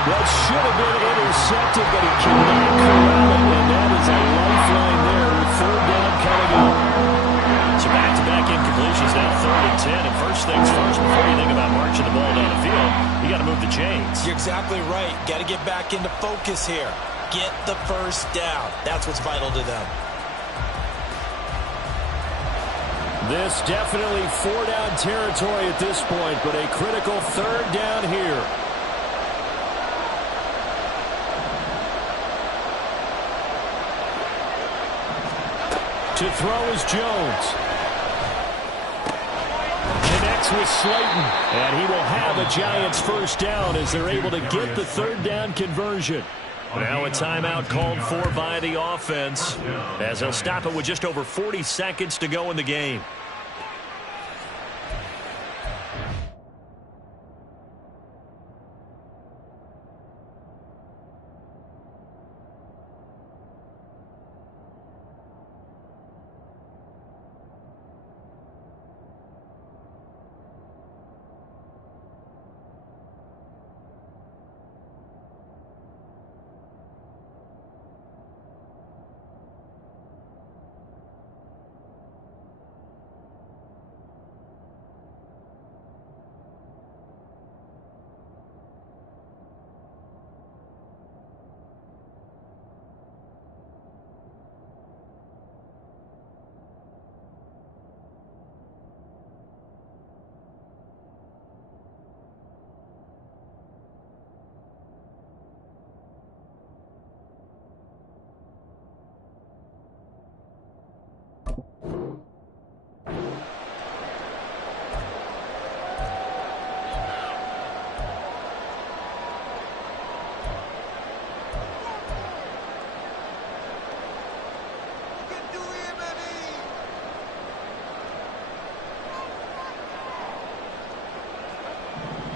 That should have been intercepted, but he cannot corral it, and that is a lifeline there with 3rd down coming up. So back-to-back incompletions, now 3rd and 10. And first things first, before you think about marching the ball down the field, you got to move the chains. You're exactly right. Got to get back into focus here. get the first down. That's what's vital to them. This definitely 4-down territory at this point, but a critical 3rd down here. To throw is Jones. Connects with Slayton. And he will have a Giants first down as they're able to get the 3rd down conversion. Now a timeout called for by the offense as they'll stop it with just over 40 seconds to go in the game.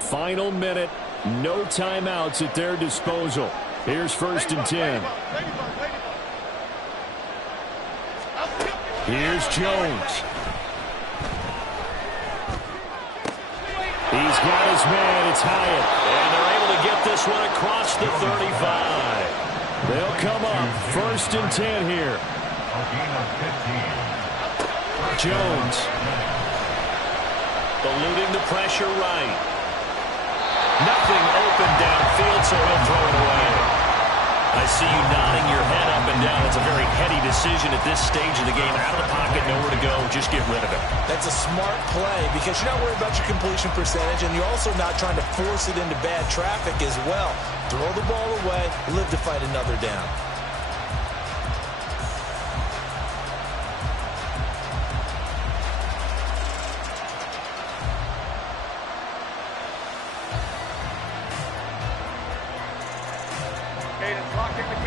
Final minute, no timeouts at their disposal. Here's 1st and 10. Here's Jones. He's got his man. It's Hyatt. And they're able to get this one across the 35. They'll come up 1st and 10 here. Jones. Eluding the pressure right. Nothing open downfield, so he'll throw it away. I see you nodding your head up and down. It's a very heady decision at this stage of the game. Out of the pocket, nowhere to go. Just get rid of it. That's a smart play because you're not worried about your completion percentage, and you're also not trying to force it into bad traffic as well. Throw the ball away, live to fight another down.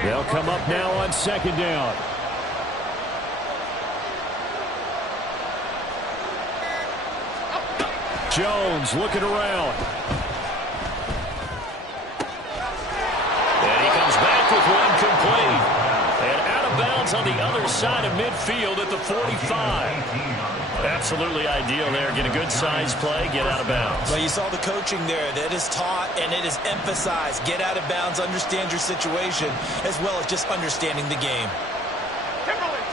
They'll come up now on 2nd down. Jones looking around. And he comes back with one complete. And out of bounds on the other side of midfield at the 45. Absolutely ideal there. Get a good size play, get out of bounds. Well, you saw the coaching there. That is taught and it is emphasized. Get out of bounds, understand your situation, as well as just understanding the game. Timberland.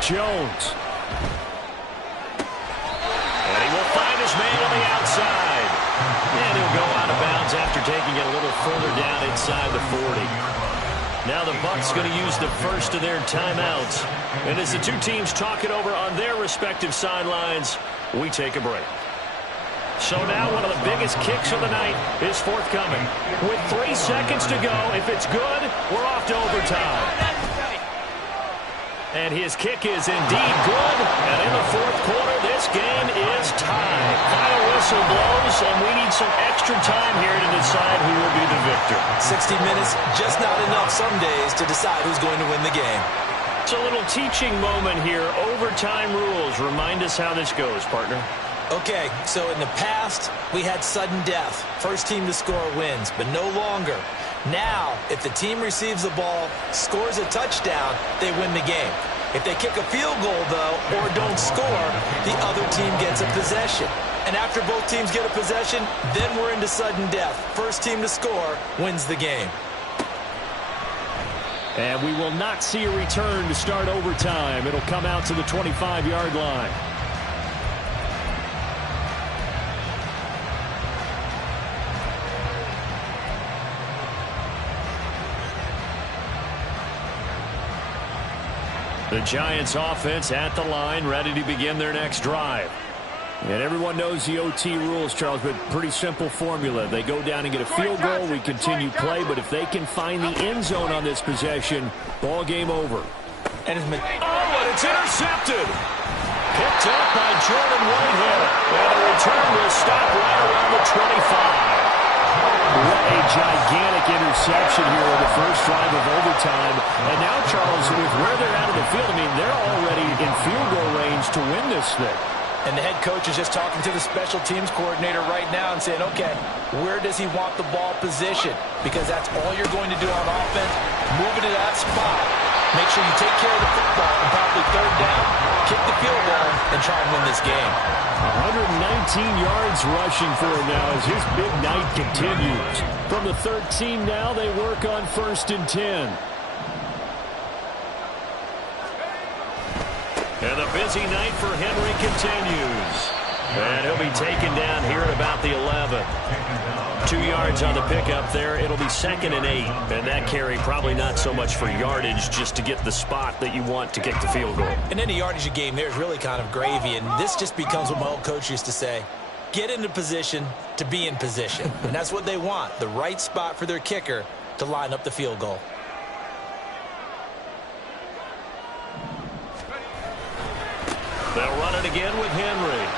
Jones. And he will find his man on the outside. And he'll go out of bounds after taking it a little further down inside the 40. Now the Bucs going to use the first of their timeouts. And as the two teams talk it over on their respective sidelines, we take a break. So now one of the biggest kicks of the night is forthcoming. With 3 seconds to go, if it's good, we're off to overtime. And his kick is indeed good. And in the 4th quarter, this game is tied. Final whistle blows, and we need some extra time here to decide who will be the victor. 60 minutes, just not enough some days to decide who's going to win the game. It's a little teaching moment here. Overtime rules. Remind us how this goes, partner. Okay, so in the past, we had sudden death. First team to score wins, but no longer. Now, if the team receives the ball, scores a touchdown, they win the game. If they kick a field goal, though, or don't score, the other team gets a possession. And after both teams get a possession, then we're into sudden death. First team to score wins the game. And we will not see a return to start overtime. It'll come out to the 25-yard line. The Giants offense at the line, ready to begin their next drive. And everyone knows the OT rules, Charles, but pretty simple formula. They go down and get a field goal, we continue play, but if they can find the end zone on this possession, ball game over. And it's intercepted. Picked up by Jordan Whitehead. And a return will stop right around the 25. What a gigantic interception here on the first drive of overtime. And now, Charles, with where they're out of the field, I mean, they're already in field goal range to win this thing. And the head coach is just talking to the special teams coordinator right now and saying, okay, where does he want the ball positioned? Because that's all you're going to do on offense. Move it to that spot. Make sure you take care of the football and probably third down, kick the field goal, and try and win this game. 119 yards rushing for him now as his big night continues. From the 13 now, they work on 1st and 10. And the busy night for Henry continues. And he'll be taken down here at about the 11. 2 yards on the pickup there. It'll be 2nd and 8. And that carry probably not so much for yardage, just to get the spot that you want to kick the field goal. And any yardage game there is really kind of gravy. And this just becomes what my old coach used to say. Get into position to be in position. And that's what they want, the right spot for their kicker to line up the field goal. They'll run it again with Henry.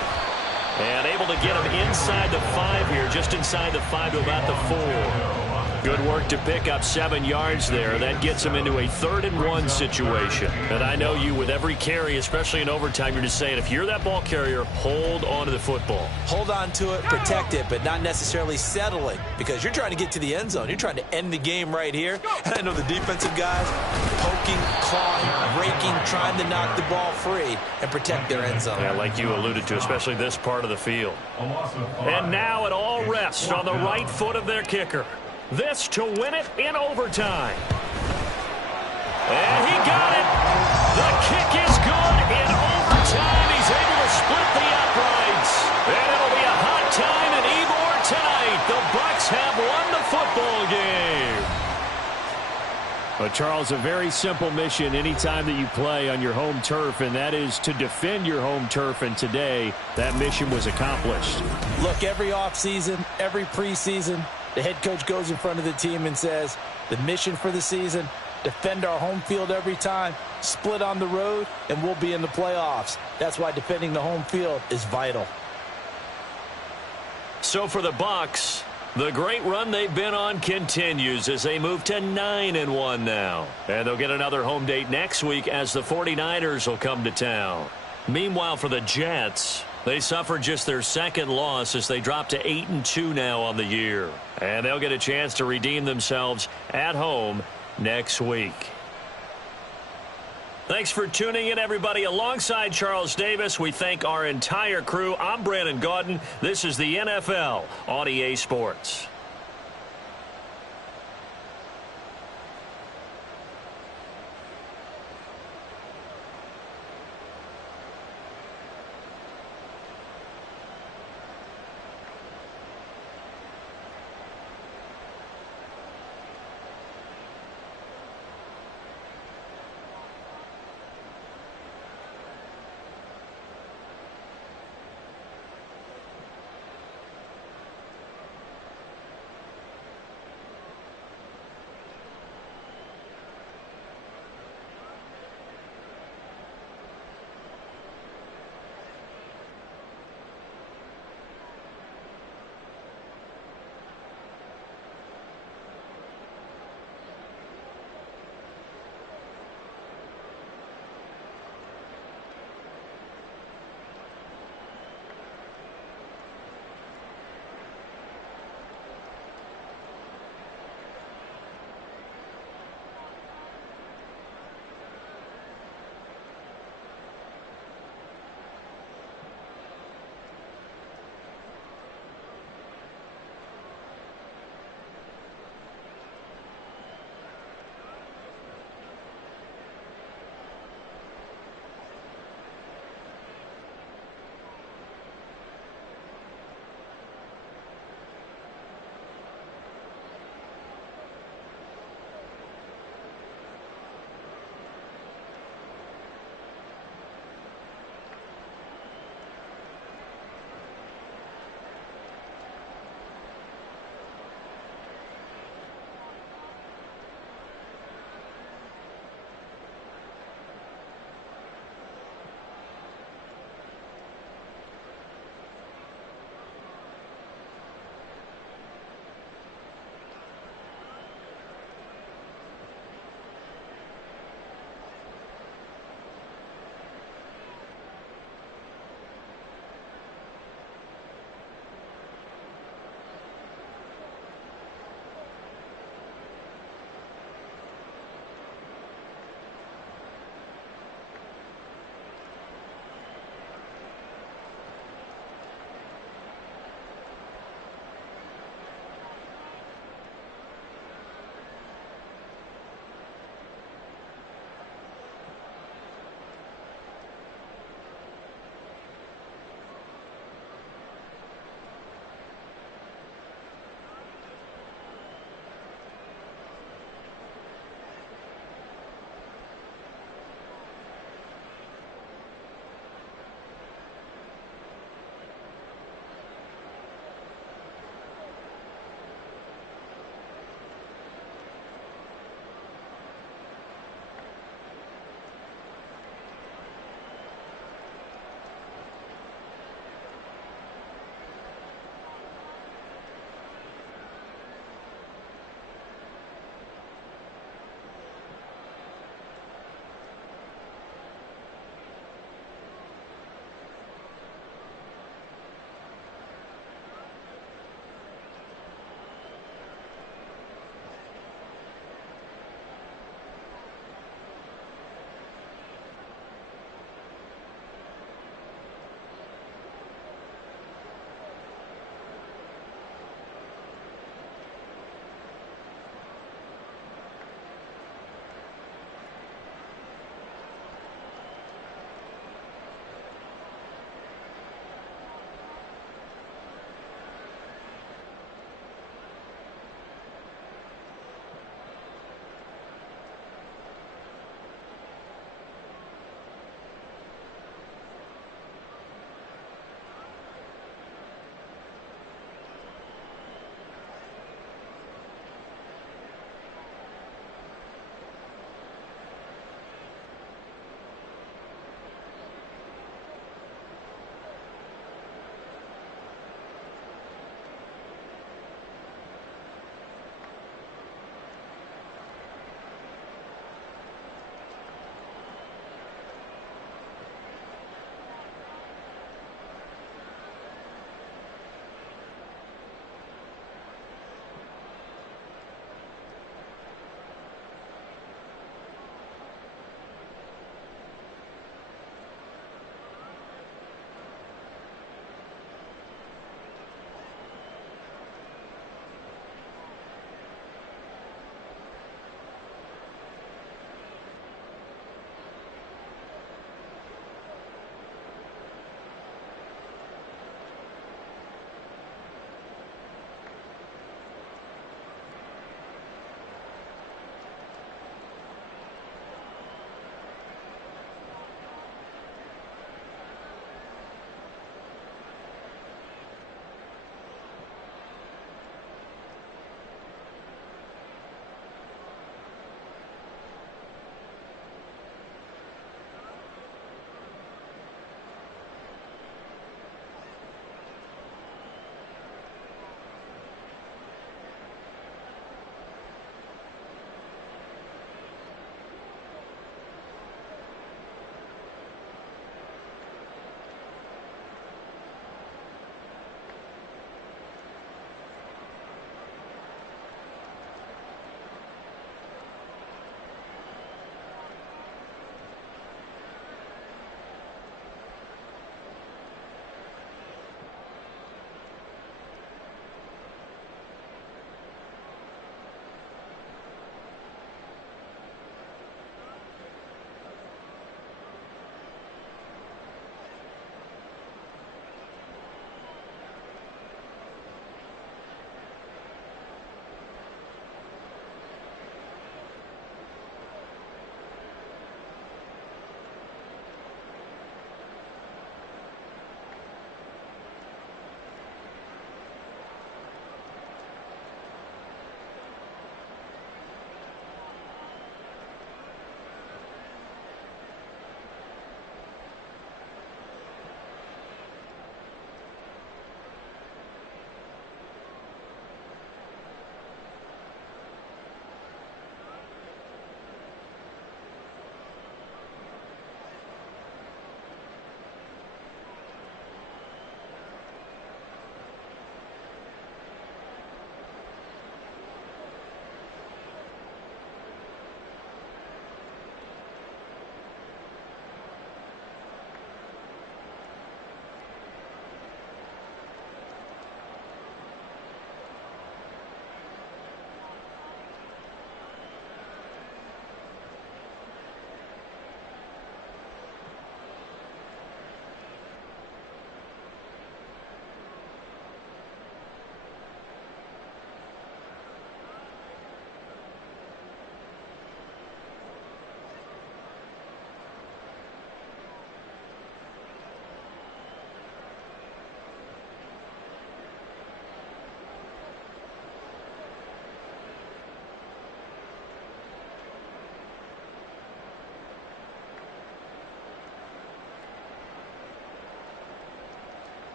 And able to get him inside the 5 here, just inside the 5 to about the 4. Good work to pick up 7 yards there. That gets him into a 3rd and 1 situation. And I know you, with every carry, especially in overtime, you're just saying, if you're that ball carrier, hold on to the football. Hold on to it, protect it, but not necessarily settling, because you're trying to get to the end zone. You're trying to end the game right here. And I know the defensive guys poking, clawing, raking, trying to knock the ball free and protect their end zone. Yeah, like you alluded to, especially this part of the field. And now it all rests on the right foot of their kicker. This to win it in overtime. And he got it. The kick is good in overtime. He's able to split the uprights. And it'll be a hot time in Ybor tonight. The Bucs have won the football game. But, Charles, a very simple mission anytime that you play on your home turf, and that is to defend your home turf. And today, that mission was accomplished. Look, every offseason, every preseason, the head coach goes in front of the team and says, the mission for the season, defend our home field every time, split on the road, and we'll be in the playoffs. That's why defending the home field is vital. So for the Bucs, the great run they've been on continues as they move to 9-1 now. And they'll get another home date next week as the 49ers will come to town. Meanwhile, for the Jets, they suffered just their 2nd loss as they drop to 8-2 now on the year. And they'll get a chance to redeem themselves at home next week. Thanks for tuning in, everybody. Alongside Charles Davis, we thank our entire crew. I'm Brandon Gaudin. This is the NFL on EA Sports.